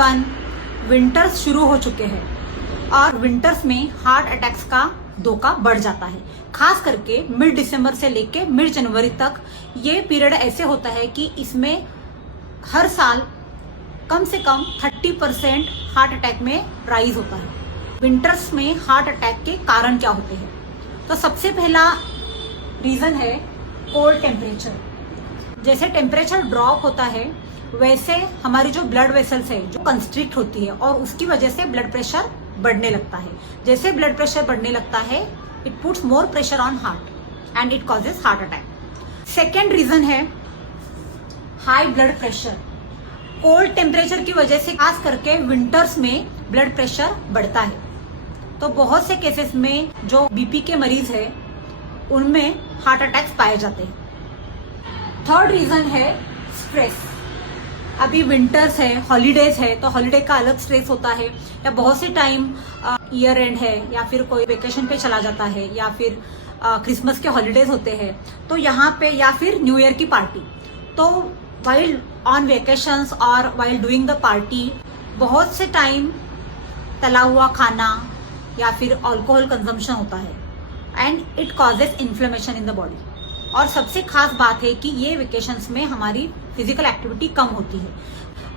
Everyone, winters शुरू हो चुके हैं और विंटर्स में हार्ट अटैक्स का धोखा बढ़ जाता है। खास करके मिड दिसंबर से लेके मिड जनवरी तक ये पीरियड ऐसे होता है कि इसमें हर साल कम से कम 30% हार्ट अटैक में राइज होता है। विंटर्स में हार्ट अटैक के कारण क्या होते हैं? तो सबसे पहला रीजन है कोल्ड टेम्परेचर। जैसे टेम्परेचर ड्रॉप होता है वैसे हमारी जो ब्लड वेसल्स है जो कंस्ट्रिक्ट होती है और उसकी वजह से ब्लड प्रेशर बढ़ने लगता है। जैसे ब्लड प्रेशर बढ़ने लगता है it puts more pressure on heart and it causes heart attack. Second reason है high blood pressure. Cold temperature की वजह से खास करके विंटर्स में ब्लड प्रेशर बढ़ता है, तो बहुत से केसेस में जो बीपी के मरीज है उनमें हार्ट अटैक्स पाए जाते हैं। थर्ड रीजन है स्ट्रेस। अभी विंटर्स है, हॉलीडेज है, तो हॉलीडे का अलग स्ट्रेस होता है, या बहुत से टाइम ईयर एंड है या फिर कोई वेकेशन पे चला जाता है या फिर क्रिसमस के हॉलीडेज होते हैं तो यहाँ पे, या फिर न्यू ईयर की पार्टी। तो वाइल ऑन वेकेशंस और वाइल डूइंग द पार्टी बहुत से टाइम तला हुआ खाना या फिर अल्कोहल कंजम्पशन होता है and it causes inflammation in the body. और सबसे खास बात है कि ये वेकेशंस में हमारी फिजिकल एक्टिविटी कम होती है।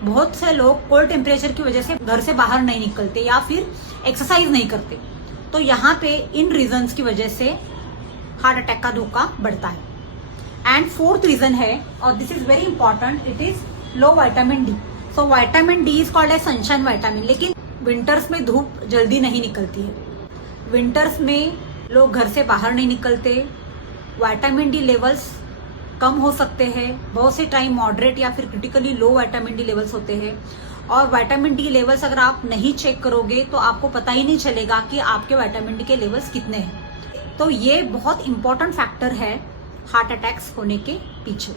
बहुत से लोग कोल्ड टेम्परेचर की वजह से घर से बाहर नहीं निकलते या फिर एक्सरसाइज नहीं करते, तो यहाँ पे इन रीजंस की वजह से हार्ट अटैक का धोखा बढ़ता है। एंड फोर्थ रीजन है, और this is very important, it is low vitamin D. So vitamin D is called as sunshine vitamin. लेकिन विंटर्स में धूप जल्दी नहीं निकलती है, विंटर्स में लोग घर से बाहर नहीं निकलते, विटामिन डी लेवल्स कम हो सकते हैं। बहुत से टाइम मॉडरेट या फिर क्रिटिकली लो विटामिन डी लेवल्स होते हैं। और विटामिन डी लेवल्स अगर आप नहीं चेक करोगे तो आपको पता ही नहीं चलेगा कि आपके विटामिन डी के लेवल्स कितने हैं। तो ये बहुत इंपॉर्टेंट फैक्टर है हार्ट अटैक्स होने के पीछे।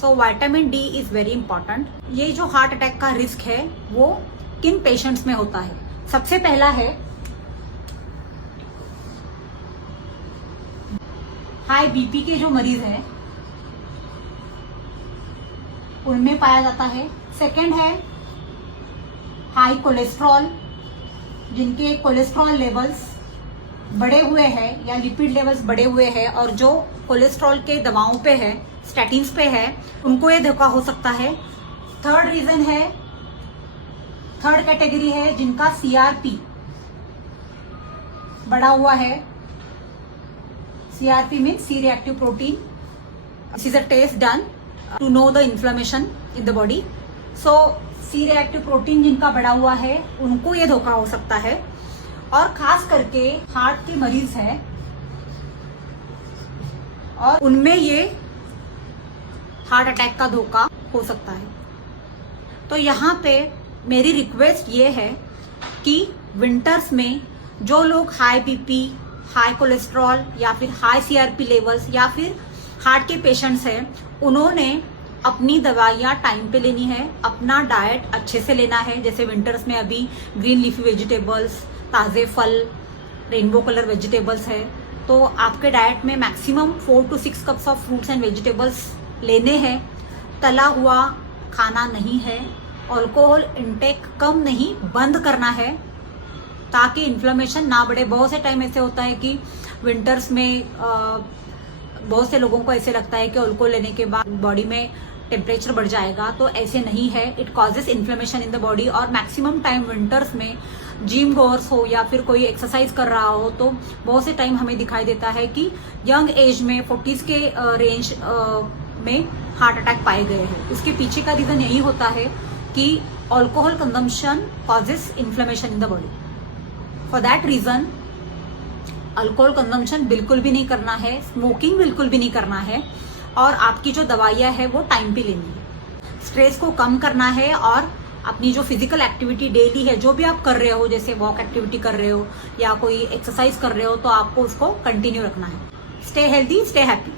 सो vitamin D is very important. ये जो हार्ट अटैक का रिस्क है वो किन पेशेंट्स में होता है? सबसे पहला है हाई बीपी के जो मरीज हैं उनमें पाया जाता है। सेकंड है हाई कोलेस्ट्रॉल, जिनके कोलेस्ट्रॉल लेवल्स बढ़े हुए हैं या लिपिड लेवल्स बढ़े हुए हैं और जो कोलेस्ट्रॉल के दवाओं पे है, स्टैटिन्स पे है, उनको ये धोखा हो सकता है। थर्ड रीजन है, थर्ड कैटेगरी है जिनका सीआरपी बढ़ा हुआ है। CRP means C-reactive protein. This is a test done to know the inflammation in the body. So C-reactive protein जिनका बढ़ा हुआ है उनको ये धोखा हो सकता है। और खास करके हार्ट के मरीज हैं और उनमें ये हार्ट अटैक का धोखा हो सकता है। तो यहाँ पे मेरी रिक्वेस्ट ये है कि विंटर्स में जो लोग हाई बीपी, हाई कोलेस्ट्रॉल या फिर हाई सीआरपी लेवल्स या फिर हार्ट के पेशेंट्स हैं, उन्होंने अपनी दवाइयाँ टाइम पे लेनी है, अपना डाइट अच्छे से लेना है। जैसे विंटर्स में अभी ग्रीन लीफी वेजिटेबल्स, ताज़े फल, रेनबो कलर वेजिटेबल्स है, तो आपके डाइट में maximum 4 to 6 cups of fruits and vegetables लेने हैं। तला हुआ खाना नहीं है, अल्कोहल इंटेक कम नहीं बंद करना है ताकि इन्फ्लेमेशन ना बढ़े। बहुत से टाइम ऐसे होता है कि विंटर्स में बहुत से लोगों को ऐसे लगता है कि अल्कोहल लेने के बाद बॉडी में टेम्परेचर बढ़ जाएगा, तो ऐसे नहीं है। It causes inflammation in the body. और मैक्सिमम टाइम विंटर्स में जिम गोअर्स हो या फिर कोई एक्सरसाइज कर रहा हो तो बहुत से टाइम हमें दिखाई देता है कि यंग एज में 40s के रेंज में हार्ट अटैक पाए गए हैं। उसके पीछे का रीजन यही होता है कि alcohol consumption causes inflammation in the body. For that reason alcohol consumption बिल्कुल भी नहीं करना है, स्मोकिंग बिल्कुल भी नहीं करना है, और आपकी जो दवाइयाँ है वो टाइम पे लेनी है। स्ट्रेस को कम करना है और अपनी जो फिजिकल एक्टिविटी डेली है, जो भी आप कर रहे हो, जैसे वॉक एक्टिविटी कर रहे हो या कोई एक्सरसाइज कर रहे हो, तो आपको उसको कंटिन्यू रखना है। Stay healthy, stay happy.